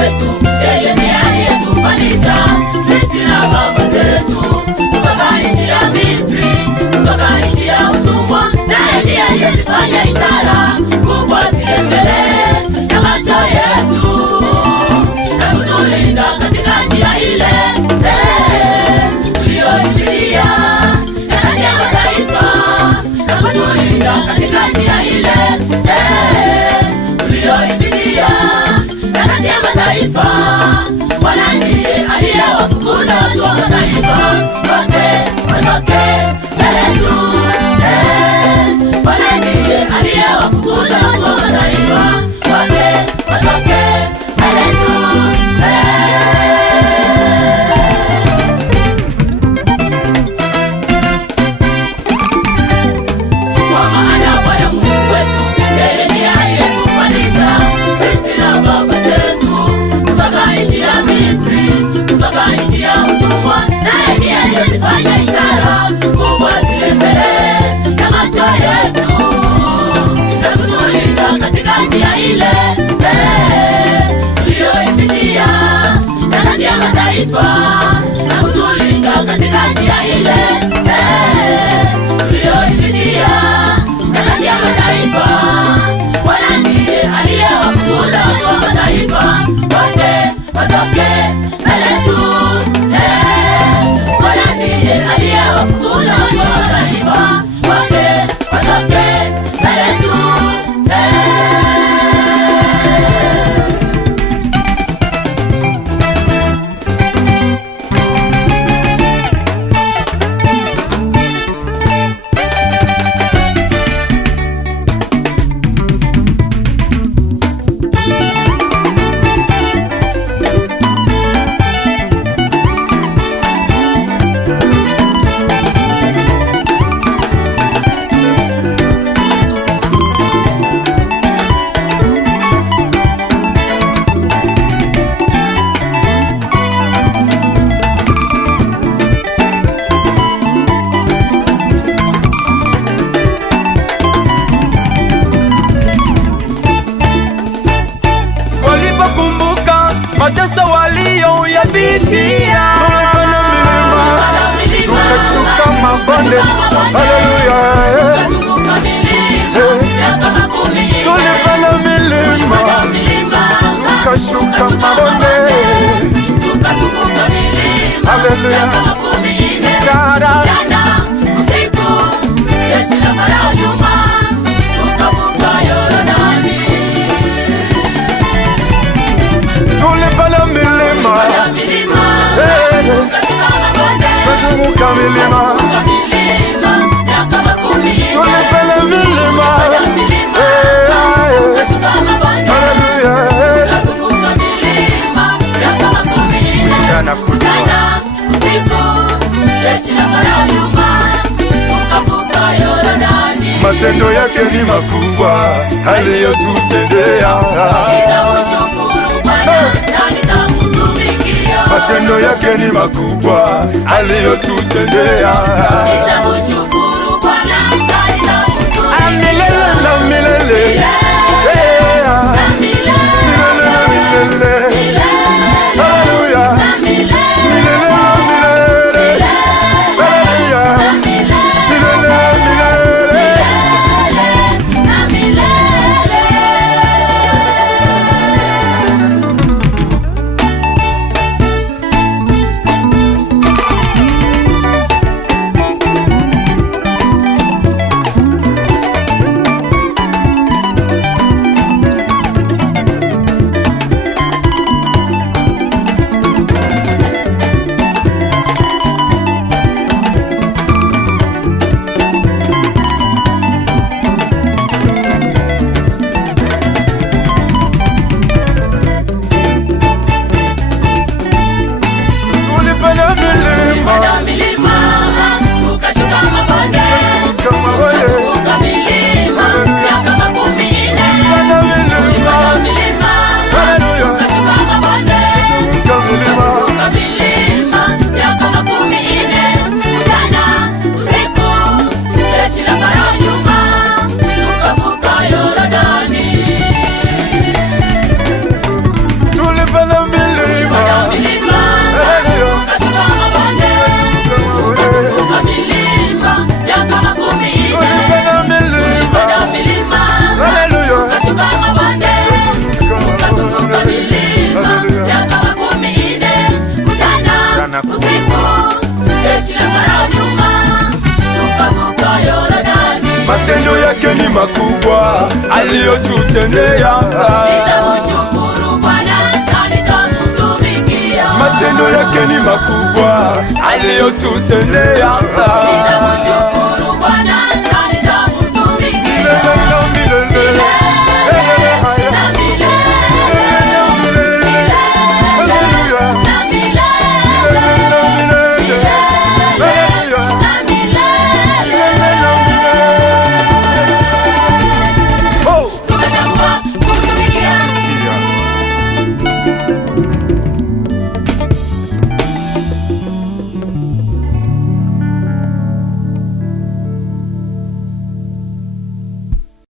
wetu, yeye ndiye aliyetupandisha sisi na baba zetu kutoka nchi ya Misri, kutoka nchi ya utumwa. Naye ndiye aliyefanya ishara kubwa zile mbele ya macho yetu na kutulinda katika njia ile tuliyoipitia kati ya mataifa, na kutulinda katika njia ile tuliyoipitia kati ya mataifa. Bwana ndiye aliyewafukuza watu wa mataifa wote watoke mbele yetu. Bwana ndiye aliyewafukuza watu wa mataifa wote watoke mbele yetu. Kwa maana Bwana Mungu wetu, yeye ndiye aliyetupandisha sisi na baba zetu kutoka nchi ya Misri, kutoka nchi ya utumwa. Naye ndiye aliyefanya ishara kubwa zile mbele ya macho yetu na kutulinda katika njia ile tuliyoipitia kati ya mataifa, na kutulinda katika njia ile tuliyoipitia kati ya mataifa. Bwana ndiye aliyewafukuza watu wa mataifa wote watoke mbele yetu. Bwana ndiye aliyewafukuza watu wa mataifa wote watoke mbele yetu. mateso walioyapitia, tulipanda milima, tukashuka mabonde, haleluya. Tulipanda milima, tukashuka mabonde, haleluya. Mchana usiku, jeshi la Farao nyuma, tukavuka Yordani. tulipanda milima, tukashuka milima, tulipanda milima, haleluya. Mchana usiku, jeshi la Farao nyuma, tukavuka Yordani. matendo yake ni makubwa aliyotutendea, matendo yake ni makubwa aliyotutendea, milele na milele, milele na milele, haleluya. Milele na milele, haleluya. Milele na milele. makubwa aliyotutendea. Nitamshukuru Bwana na nitamtumikia. Matendo yake ni makubwa aliyotutendea. Nitamshukuru